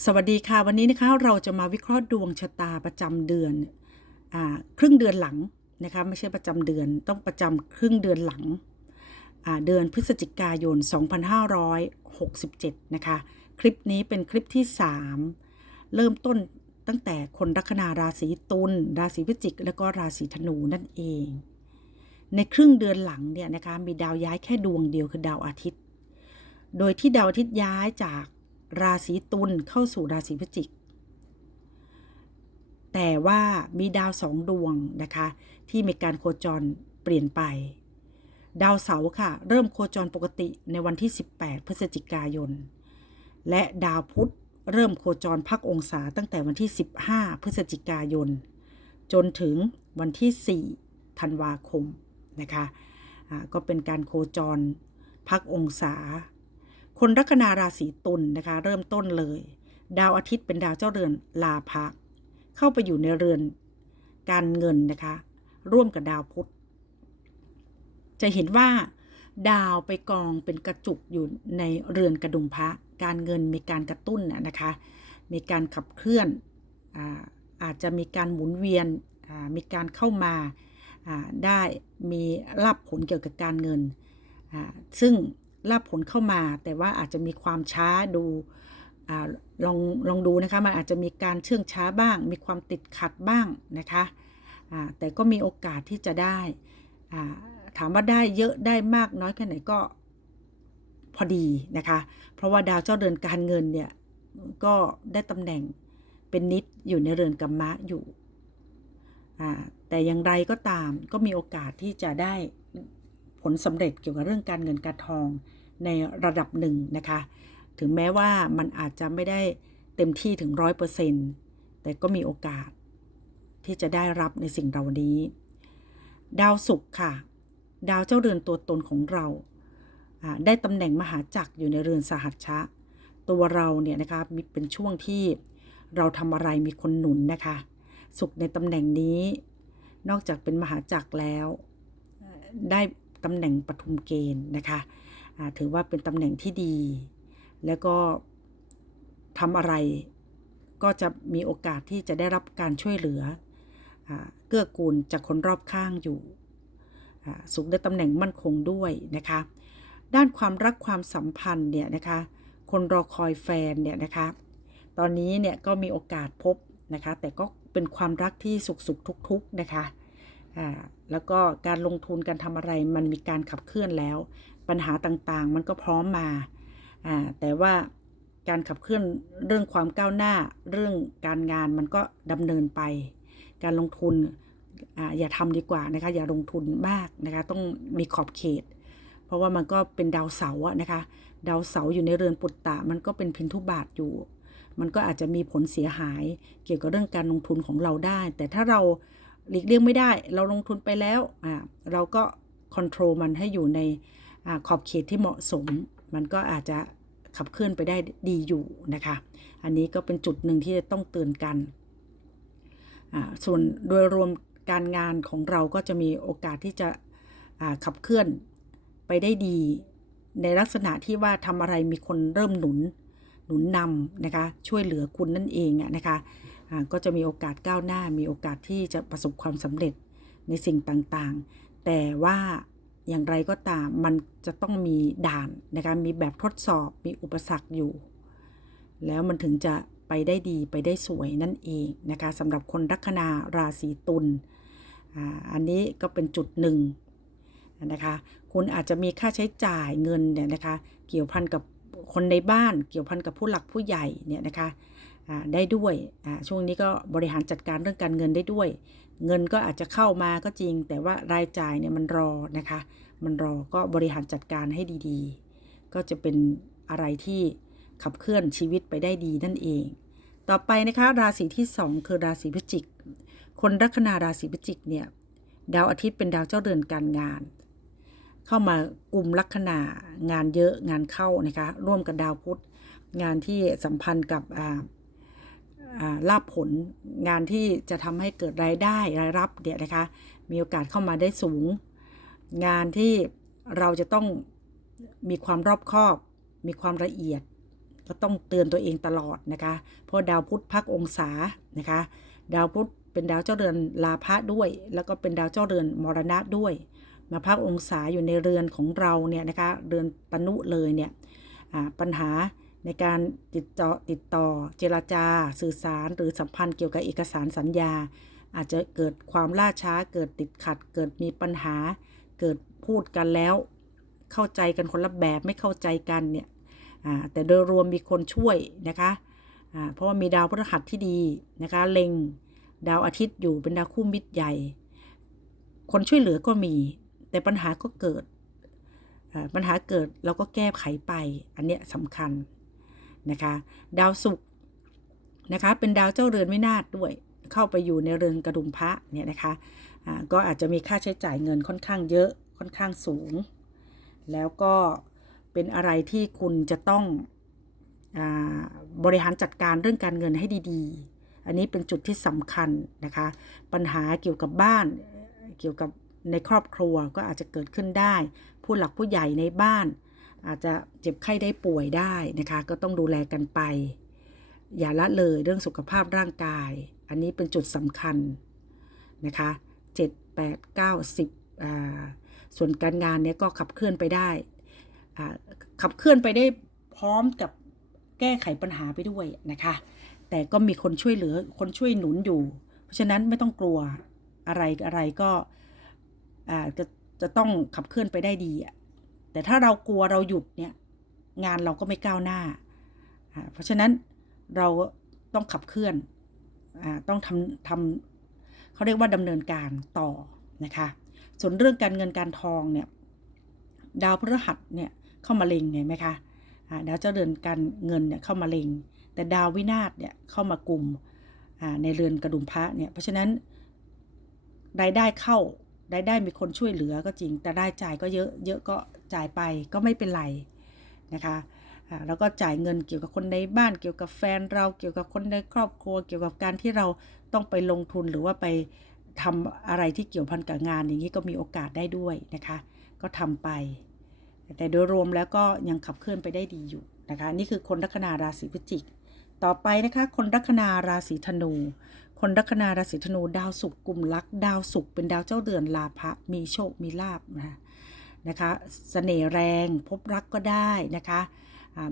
สวัสดีค่ะ วันนี้นะคะเราจะมาวิเคราะห์ดวงชะตาประจำเดือนอครึ่งเดือนหลังนะคะไม่ใช่ประจำเดือนต้องประจำครึ่งเดือนหลังเดือนพฤศจิกายน 2567 นะคะ คลิปนี้เป็นคลิปที่ 3 เริ่มต้นตั้งแต่คนลัคนาราศีตุลราศีพิจิก และก็ราศีธนูนั่นเอง ในครึ่งเดือนหลังเนี่ยนะคะมีดาวย้ายแค่ดวงเดียวคือดาวอาทิตย์ โดยที่ดาวอาทิตย์ย้ายจาก ราศีตุลเข้าสู่ราศีพฤศจิก แต่ว่ามีดาวสองดวงนะคะ ที่มีการโคจรเปลี่ยนไป ดาวเสาร์ค่ะ เริ่มโคจรปกติในวันที่ 18 พฤศจิกายน และดาวพุธเริ่มโคจรพักองศาตั้งแต่วันที่ 15 พฤศจิกายน จนถึงวันที่ 4 ธันวาคมนะคะะก็เป็นการโคจรพักองศา คนลัคนาราศีตุลนะคะ เริ่มต้นเลย ดาวอาทิตย์เป็นดาวเจ้าเรือนลาภะเข้าไปอยู่ในเรือนการเงินนะคะ ร่วมกับดาวพุธจะเห็นว่า ดาวไปกองเป็นกระจุกอยู่ในเรือนกระดุมพระการเงินมีการกระตุ้นนะคะ มีการขับเคลื่อนอาอาจจะมีการหมุนเวียนมีการเข้ามาาได้มีรับผลเกี่ยวกับการเงิน ซึ่ง รับผลเข้ามา แต่ว่าอาจจะมีความช้าดูอลองลองดูนะคะ มันอาจจะมีการเชื่องช้าบ้าง มีความติดขัดบ้างนะคะแต่ก็มีโอกาสที่จะได้ถามว่าได้เยอะได้มากน้อยแค่ไหนก็พอดีนะคะ เพราะว่าดาวเจ้าเรือนการเงินเนี่ยก็ได้ตำแหน่งเป็นนิดอยู่ในเรือนกัมมะอยู่ แต่อย่างไรก็ตามก็มีโอกาสที่จะได้ ผลสำเร็จเกี่ยวกับเรื่องการเงินการทองในระดับหนึ่งนะคะ ถึงแม้ว่ามันอาจจะไม่ได้เต็มที่ถึงร้อยเปอร์เซ็นต์แต่ก็มีโอกาสที่จะได้รับในสิ่งเหล่านี้ ดาวศุกร์ค่ะ ดาวเจ้าเรือนตัวตนของเราได้ตำแหน่งมหาจักรอยู่ในเรือนสหัชชะ ตัวเราเนี่ยนะคะมีเป็นช่วงที่เราทำอะไรมีคนหนุนนะคะ สุขในตำแหน่งนี้ นอกจากเป็นมหาจักรแล้ว ได้ ตำแหน่งปฐุมเกณฑ์นะคะถือว่าเป็นตำแหน่งที่ดี แล้วก็ทำอะไรก็จะมีโอกาสที่จะได้รับการช่วยเหลือเกื้อกูลจากคนรอบข้างอยู่สุขได้ตำแหน่งมั่นคงด้วยนะคะ ด้านความรักความสัมพันธ์เนี่ยนะคะ คนรอคอยแฟนเนี่ยนะคะ ตอนนี้เนี่ยก็มีโอกาสพบนะคะ แต่ก็เป็นความรักที่สุขสุขทุกทุกๆนะคะ อ่าแล้วก็การลงทุนการทำอะไรมันมีการขับเคลื่อนแล้ว ปัญหาต่างๆ มันก็พร้อมมาอ่าแต่ว่าการขับเคลื่อนเรื่องความก้าวหน้า เรื่องการงานมันก็ดำเนินไป การลงทุนออย่าทำดีกว่านะคะ อย่าลงทุนมากนะคะ ต้องมีขอบเขต เพราะว่ามันก็เป็นดาวเสาร์นะคะ ดาวเสาร์อยู่ในเรือนปุตตะ มันก็เป็นพินทุบาทอยู่ มันก็อาจจะมีผลเสียหายเกี่ยวกับเรื่องการลงทุนของเราได้ แต่ถ้าเรา หลีกเลี่ยงไม่ได้ เราลงทุนไปแล้วอ่าเราก็คอนโทรลมันให้อยู่ในอขอบเขตที่เหมาะสม มันก็อาจจะขับเคลื่อนไปได้ดีอยู่นะคะ อันนี้ก็เป็นจุดหนึ่งที่จะต้องเตือนกัน ส่วนโดยรวมการงานของเราก็จะมีโอกาสที่จะขับเคลื่อนไปได้ดี ในลักษณะที่ว่าทำอะไรมีคนเริ่มหนุนหนุนนำนะคะ ช่วยเหลือคุณนั่นเองนะคะ ก็จะมีโอกาสก้าวหน้า มีโอกาสที่จะประสบความสำเร็จในสิ่งต่างๆ แต่ว่าอย่างไรก็ตามมันจะต้องมีด่านนะคะมีแบบทดสอบมีอุปสรรคอยู่ แล้วมันถึงจะไปได้ดีไปได้สวยนั่นเองนะคะสำหรับคนลัคนาราศีตุลอันนี้ก็เป็นจุดหนึ่งนะคะคุณอาจจะมีค่าใช้จ่ายเงินเนี่ยนะคะเกี่ยวพันกับคนในบ้านเกี่ยวพันกับผู้หลักผู้ใหญ่เนี่ยนะคะ ได้ด้วยช่วงนี้ก็บริหารจัดการเรื่องการเงินได้ด้วย เงินก็อาจจะเข้ามาก็จริง แต่ว่ารายจ่ายเนี่ยมันรอนะคะ มันรอก็บริหารจัดการให้ดีๆ ก็จะเป็นอะไรที่ขับเคลื่อนชีวิตไปได้ดีนั่นเอง ต่อไปนะคะราศีที่ 2 คือราศีพฤศจิก คนลัคนาราศีพฤศจิกเนี่ยดาวอาทิตย์เป็นดาวเจ้าเรือนการงาน เข้ามากลุ่มลัคนางานเยอะงานเข้านะคะร่วมกับดาวพุธงานที่สัมพันธ์กับอ่า ลาภผลงานที่จะทำให้เกิดรายได้รายรับเนี่ยนะคะมีโอกาสเข้ามาได้สูง งานที่เราจะต้องมีความรอบคอบ มีความละเอียด ก็ต้องเตือนตัวเองตลอดนะคะเพราะดาวพุธพักองศานะคะดาวพุธเป็นดาวเจ้าเรือนลาภะด้วย แล้วก็เป็นดาวเจ้าเรือนมรณะด้วยมาพักองศาอยู่ในเรือนของเราเนี่ยนะคะเรือนตนุเลยเนี่ยปัญหา ในการติดต่อติดต่อเจรจา สื่อสารหรือสัมพันธ์เกี่ยวกับเอกสารสัญญา อาจจะเกิดความล่าช้า เกิดติดขัด เกิดมีปัญหา เกิดพูดกันแล้ว เข้าใจกันคนละแบบไม่เข้าใจกันเนี่ยแต่โดยรวมมีคนช่วยนะคะเพราะว่ามีดาวพฤหัสที่ดีนะคะเล็งดาวอาทิตย์อยู่เป็นดาวคู่มิตรใหญ่ คนช่วยเหลือก็มี แต่ปัญหาก็เกิดปัญหาเกิดเราก็แก้ไขไปอันเนี้ยสำคัญ นะคะ ดาวศุกร์นะคะ เป็นดาวเจ้าเรือนวินาศด้วย เข้าไปอยู่ในเรือนกระดุมพระเนี่ยนะคะอ่าก็อาจจะมีค่าใช้จ่ายเงินค่อนข้างเยอะค่อนข้างสูง แล้วก็เป็นอะไรที่คุณจะต้องอบริหารจัดการเรื่องการเงินให้ดีๆ อันนี้เป็นจุดที่สำคัญนะคะ ปัญหาเกี่ยวกับบ้านเกี่ยวกับในครอบครัวก็อาจจะเกิดขึ้นได้ ผู้หลักผู้ใหญ่ในบ้าน อาจจะเจ็บไข้ได้ป่วยได้นะคะ ก็ต้องดูแลกันไป อย่าละเลยเรื่องสุขภาพร่างกาย อันนี้เป็นจุดสำคัญนะคะ7 8 9 10อ่าส่วนการงานเนี่ยก็ขับเคลื่อนไปได้อ่าขับเคลื่อนไปได้พร้อมกับแก้ไขปัญหาไปด้วยนะคะ แต่ก็มีคนช่วยเหลือคนช่วยหนุนอยู่ เพราะฉะนั้นไม่ต้องกลัวอะไรอะไรก็อ่าจะจะต้องขับเคลื่อนไปได้ดี แต่ถ้าเรากลัวเราหยุดเนี่ยงานเราก็ไม่ก้าวหน้า เพราะฉะนั้นเราต้องขับเคลื่อนอต้องทำทำเขาเรียกว่าดำเนินการต่อนะคะ ส่วนเรื่องการเงินการทองเนี่ยดาวพฤหัสเนี่ยเข้ามาเล็งเห็นไหมคะดาวเจ้าเรือนการเงินเนี่ยเข้ามาเล็ง แต่ดาววินาศเนี่ยเข้ามากลุ่มในเรือนกระดุมพระเนี่ยเพราะฉะนั้นรายได้เข้า รายได้มีคนช่วยเหลือก็จริง แต่รายจ่ายก็เยอะเยอะก็จ่ายไปก็ไม่เป็นไรนะคะแล้วก็จ่ายเงินเกี่ยวกับคนในบ้านเกี่ยวกับแฟนเราเกี่ยวกับคนในครอบครัว เกี่ยวกับการที่เราต้องไปลงทุนหรือว่าไปทำอะไรที่เกี่ยวพันกับงานอย่างนี้ก็มีโอกาสได้ด้วยนะคะ ก็ทำไป แต่โดยรวมแล้วก็ยังขับเคลื่อนไปได้ดีอยู่นะคะ นี่คือคนลัคนาราศีพฤศจิก ต่อไปนะคะคนลัคนาราศีธนู คนลัคนาราศีธนูดาวศุกร์กลุ่มลักดาวศุกร์เป็นดาวเจ้าเดือนลาภะมีโชคมีลาบนะคะนะคะสเสน่ห์แรงพบรักก็ได้นะคะ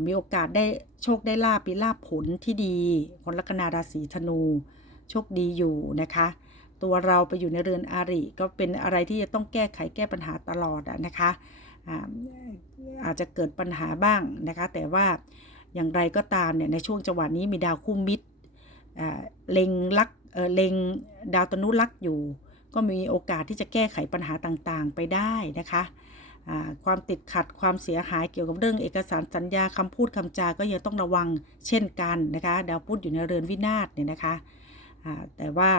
มีโอกาสได้โชคได้ลาบมีลาบผลที่ดี คนลัคนาราศีธนูโชคดีอยู่นะคะ ตัวเราไปอยู่ในเรือนอาริก็เป็นอะไรที่จะต้องแก้ไขแก้ปัญหาตลอดนะคะอาจจะเกิดปัญหาบ้างนะคะ แต่ว่า อย่างไรก็ตามเนี่ยในช่วงจังหวะนี้มีดาวคู่มิตรเล็งลักเเล็งดาวตนุลักอยู่ ก็มีโอกาสที่จะแก้ไขปัญหาต่างๆ ไปได้นะคะความติดขัดความเสียหายเกี่ยวกับเรื่องเอกสารสัญญาคำพูดคำจาก็ยังต้องระวังเช่นกันนะคะดาวพุธอยู่ในเรือนวินาศเนี่ยนะคะแต่ว่า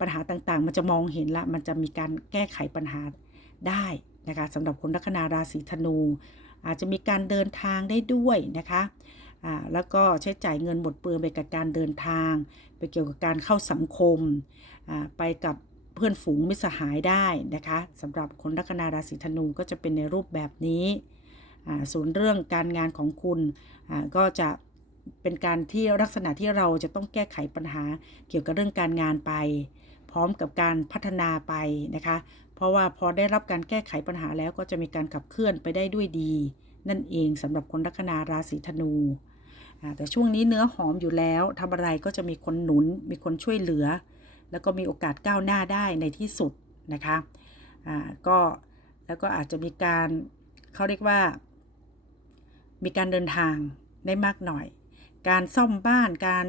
ปัญหาต่างๆ มันจะมองเห็นละมันจะมีการแก้ไขปัญหาได้นะคะสำหรับคนลัคนาราศีธนู อาจจะมีการเดินทางได้ด้วยนะคะ อ่าแล้วก็ใช้จ่ายเงินหมดเปลืองไปกับการเดินทาง ไปเกี่ยวกับการเข้าสังคมอ่าไปกับเพื่อนฝูงมิสหายได้นะคะสำหรับคนลัคนาราศีธนูก็จะเป็นในรูปแบบนี้อ่าส่วนเรื่องการงานของคุณอ่าก็จะเป็นการที่ลักษณะที่เราจะต้องแก้ไขปัญหาเกี่ยวกับเรื่องการงานไป พร้อมกับการพัฒนาไปนะคะ เพราะว่าพอได้รับการแก้ไขปัญหาแล้วก็จะมีการขับเคลื่อนไปได้ด้วยดี นั่นเองสำหรับคนลัคนาราศีธนู แต่ช่วงนี้เนื้อหอมอยู่แล้วทำอะไรก็จะมีคนหนุน มีคนช่วยเหลือ แล้วก็มีโอกาสก้าวหน้าได้ในที่สุดนะคะก็แล้วก็อาจจะมีการเขาเรียกว่า มีการเดินทางได้มากหน่อย การซ่อมบ้านการ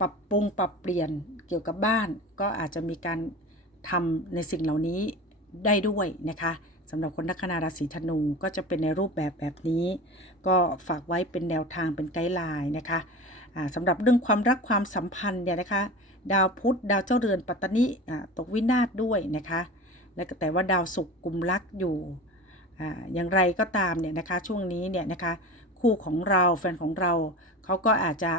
ปรับปรุงปรับเปลี่ยนเกี่ยวกับบ้าน ก็อาจจะมีการทำในสิ่งเหล่านี้ได้ด้วยนะคะ สำหรับคนลัคนาราศีธนูก็จะเป็นในรูปแบบแบบนี้ ก็ฝากไว้เป็นแนวทางเป็นไกด์ไลน์นะคะสำหรับเรื่องความรักความสัมพันธ์เนี่ยนะคะ ดาวพุธดาวเจ้าเรือนปัตตนิตกวินาศด้วยนะคะ แล้วก็แต่ว่าดาวศุกร์กลุ่มรักอยู่อ่อย่างไรก็ตามเนี่ยนะคะช่วงนี้เนี่ยนะคะคู่ของเราแฟนของเราเขาก็อาจจะ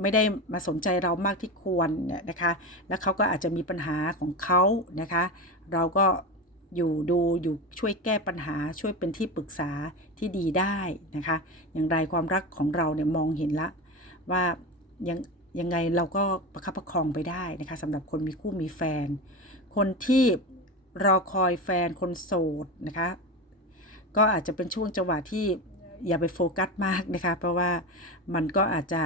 ไม่ได้มาสนใจเรามากที่ควรเนี่ยนะคะ แล้วเขาก็อาจจะมีปัญหาของเขานะคะ เราก็ อยู่ดูอยู่ช่วยแก้ปัญหาช่วยเป็นที่ปรึกษาที่ดีได้นะคะ อย่างไรความรักของเราเนี่ยมองเห็นละว่ายังยังไงเราก็ประคับประคองไปได้นะคะสำหรับคนมีคู่มีแฟน คนที่รอคอยแฟนคนโสดนะคะ ก็อาจจะเป็นช่วงจังหวะที่อย่าไปโฟกัสมากนะคะ เพราะว่ามันก็อาจจะ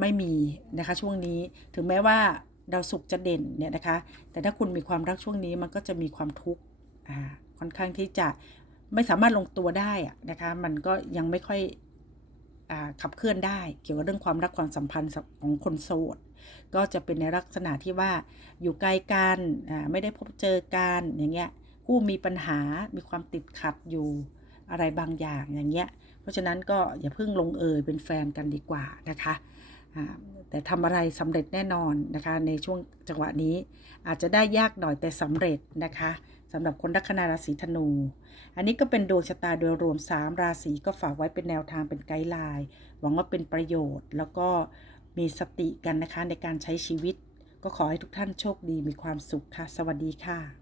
ไม่มีนะคะช่วงนี้ถึงแม้ว่าดาวศุกร์จะเด่นเนี่ยนะคะ แต่ถ้าคุณมีความรักช่วงนี้มันก็จะมีความทุกข์ ค่อนข้างที่จะไม่สามารถลงตัวได้ะนะคะ มันก็ยังไม่ค่อยอขับเคลื่อนได้ เกี่ยวกับเรื่องความรักความสัมพันธ์ของคนโสด ก็จะเป็นในลักษณะที่ว่าอยู่ไกลกันไม่ได้พบเจอกันอย่างเงี้ยคู่มีปัญหามีความติดขัดอยู่อะไรบางอย่างอย่างเงี้ย เพราะฉะนั้นก็อย่าเพิ่งลงเอยเป็นแฟนกันดีกว่านะคะแต่ทำอะไรสำเร็จแน่นอนนะคะในช่วงจังหวะนี้อาจจะได้ยากหน่อยแต่สำเร็จนะคะ สำหรับคนลัคนาราศีธนู อันนี้ก็เป็นดวงชะตาโดยรวม 3 ราศีก็ฝากไว้เป็นแนวทางเป็นไกด์ไลน์ หวังว่าเป็นประโยชน์ แล้วก็มีสติกันนะคะในการใช้ชีวิต ก็ขอให้ทุกท่านโชคดีมีความสุขค่ะ สวัสดีค่ะ